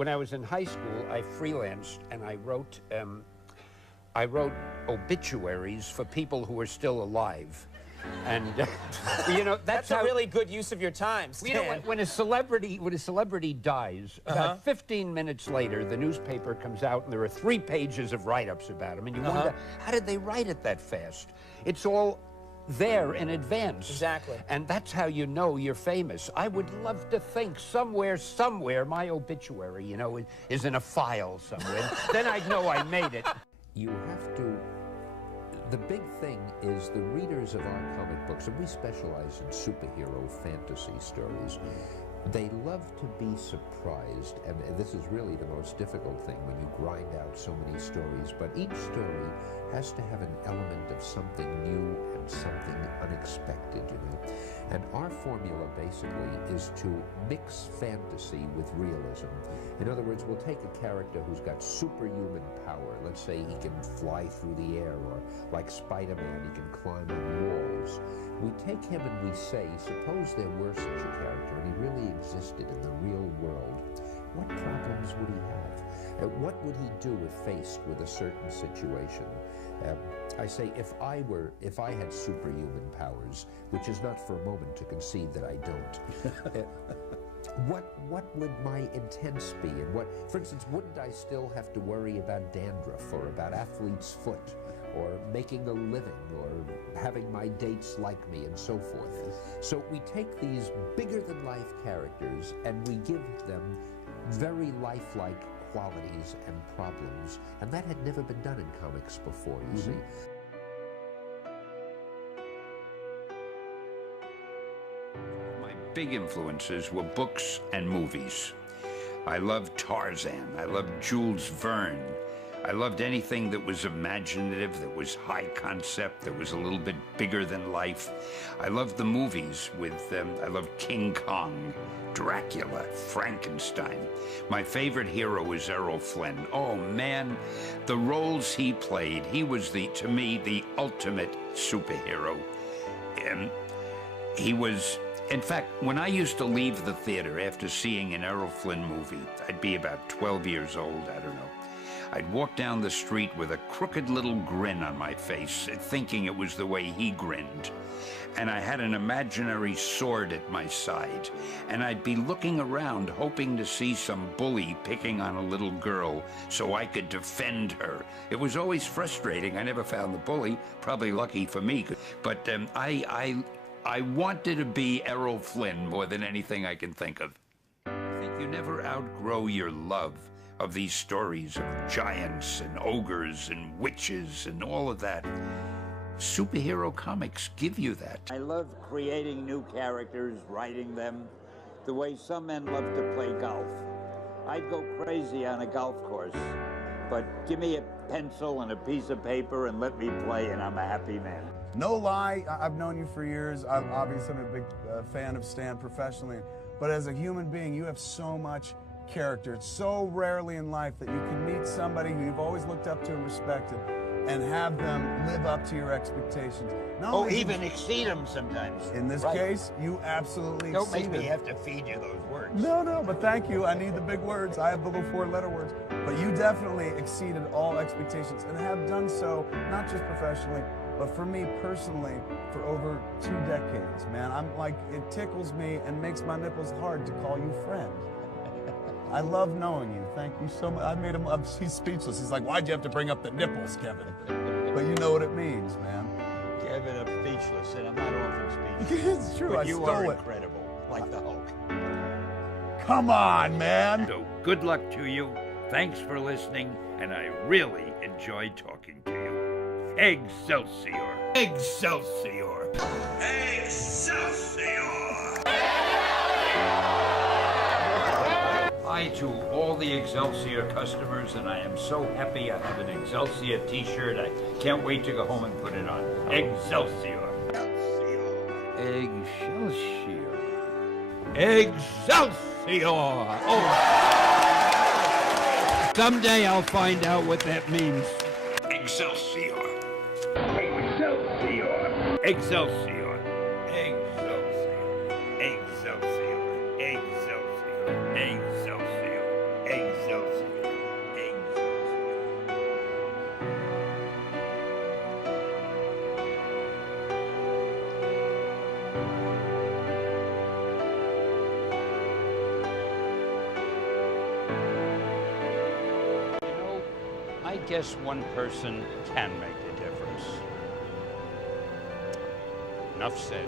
when I was in high school, I freelanced and I wrote obituaries for people who were still alive. And you know, that's a really good use of your time, Stan. You know, when a celebrity dies, about 15 minutes later, the newspaper comes out and there are 3 pages of write-ups about him, and you wonder, how did they write it that fast? It's all there in advance. Exactly. And that's how you know you're famous. I would love to think somewhere, my obituary, you know, is in a file somewhere. Then I'd know I made it. You have to. The big thing is the readers of our comic books, and we specialize in superhero fantasy stories, they love to be surprised, and this is really the most difficult thing when you grind out so many stories, but each story has to have an element of something new and something unexpected, you know. And our formula basically is to mix fantasy with realism. In other words, we'll take a character who's got superhuman power. Let's say he can fly through the air, or like Spider-Man, he can climb on walls. We take him and we say, suppose there were such a character and he really existed in the real world. What problems would he have? What would he do if faced with a certain situation? I say, if I had superhuman powers, which is not for a moment to concede that I don't, what would my intents be? And what, for instance, wouldn't I still have to worry about dandruff or about athlete's foot or making a living or having my dates like me and so forth? So we take these bigger than life characters and we give them very lifelike qualities and problems, and that had never been done in comics before, you see. My big influences were books and movies. I loved Tarzan, I loved Jules Verne, I loved anything that was imaginative, that was high concept, that was a little bit bigger than life. I loved the movies with, I loved King Kong, Dracula, Frankenstein. My favorite hero is Errol Flynn. Oh man, the roles he played, he was to me, the ultimate superhero. He was, in fact, when I used to leave the theater after seeing an Errol Flynn movie, I'd be about 12 years old, I don't know. I'd walk down the street with a crooked little grin on my face, thinking it was the way he grinned. And I had an imaginary sword at my side, and I'd be looking around hoping to see some bully picking on a little girl so I could defend her. It was always frustrating. I never found the bully, probably lucky for me, but I wanted to be Errol Flynn more than anything I can think of. I think you never outgrow your love of these stories of giants and ogres and witches and all of that. Superhero comics give you that. I love creating new characters, writing them, the way some men love to play golf. I'd go crazy on a golf course, but give me a pencil and a piece of paper and let me play, and I'm a happy man. No lie, I've known you for years. I'm obviously a big fan of Stan professionally, but as a human being, you have so much character. It's so rarely in life that you can meet somebody who you've always looked up to and respected and have them live up to your expectations. Even exceed them sometimes. In this case, you absolutely Don't make exceeded. me have to feed you those words. No, but thank you. I need the big words. I have the little 4-letter words. But you definitely exceeded all expectations and have done so, not just professionally, but for me personally, for over 2 decades, man. I'm like, it tickles me and makes my nipples hard to call you friend. I love knowing you. Thank you so much. I made him, he's speechless. He's like, why'd you have to bring up the nipples, Kevin? But you know what it means, man. Kevin, I'm speechless, and I'm not often speechless. It's true, but I you stole are it. incredible, like the Hulk. Come on, man. So good luck to you. Thanks for listening, and I really enjoyed talking to you. Excelsior! Excelsior! Excelsior! Hi to all the Excelsior customers, and I am so happy I have an Excelsior t-shirt. I can't wait to go home and put it on. Excelsior! Excelsior! Excelsior! Oh! Someday I'll find out what that means. Excelsior! Excelsior! Excelsior! Excelsior! Excelsior! Excelsior! Excelsior! Excelsior. I guess one person can make a difference. Enough said.